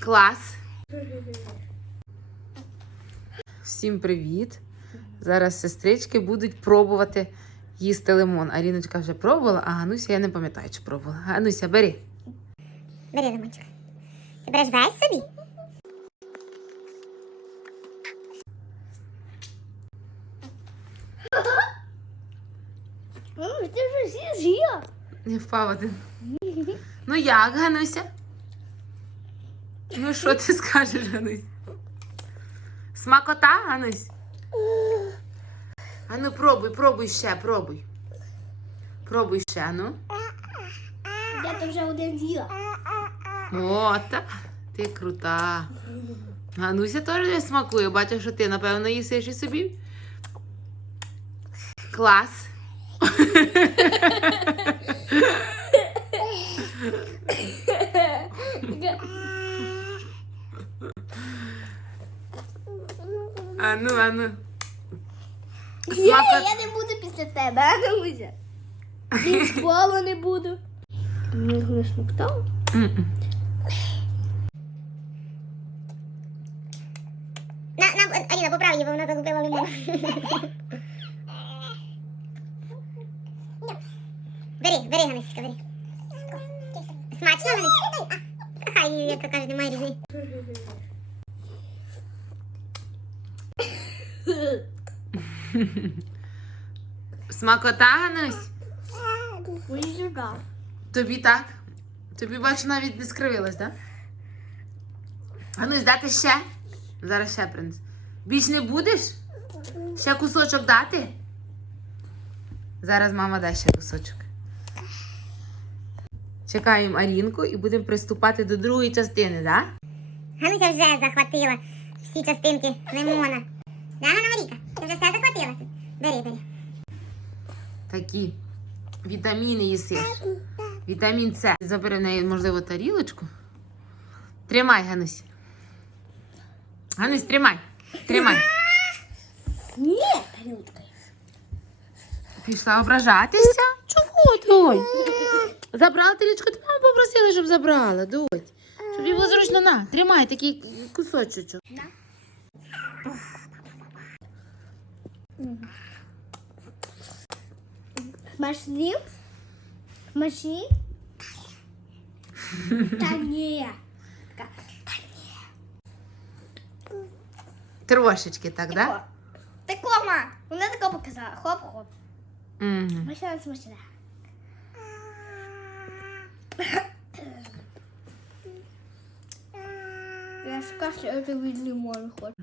Клас. Всім привіт. Зараз сестрички будуть пробувати їсти лимон. Аріночка вже пробувала, а Гануся я не пам'ятаю, чи пробувала. Гануся, бери. Бери лимончик. Ти береш весь собі? Ти вже всі з'їла. Не впав один. Ну як, Гануся? Ну що ти скажеш, Ганусь? Смакота, Ганусь? А ну пробуй, пробуй ще, пробуй. Пробуй ще, ну. Я то вже один з'їла. О, ти крута. Гануся теж не смакує. Бачу, що ти, напевно, їсиш і собі. Клас. А ну, а ну. Ні, Смако- я не буду після тебе, а не Муся. Від школи не буду. Ми не смоктав? На, на, Аліна, поправ її, бо вона загубила лимон. бери, бери, Ганусечка, бери. Смачно, Ганусечка? Хай, як то кажуть, немає різниці. Смакота, Ганусь? Тобі так? Тобі бачу, навіть не скривилась, так? Ганусь, дати ще? Зараз ще принц. Більш не будеш? Ще кусочок дати? Зараз мама дасть ще кусочок. Чекаємо Арінку і будемо приступати до другої частини, так? Гануся вже захватила всі частинки лимона. Да, Ганна Маріка? Ти вже все захватила тут? Бери, бери. Такі вітаміни їсиш. Вітамін С. Забери в неї, можливо, тарілочку. Тримай, Ганусь. Ганусь, тримай. Тримай. Ні, тарілка. Пішла ображатися? Чого той? Забрала тарілочку, ти маму попросила, щоб забрала, дуть. Щоб було зручно на. Тримай такий кусочок. Смачні? Смачні? Та ні. Така, Трошечки так, так? Тако, ма. Вона тако показала. Хоп-хоп. Угу. Смачна, смачна. Я ж кашляю, це від лимону хочу.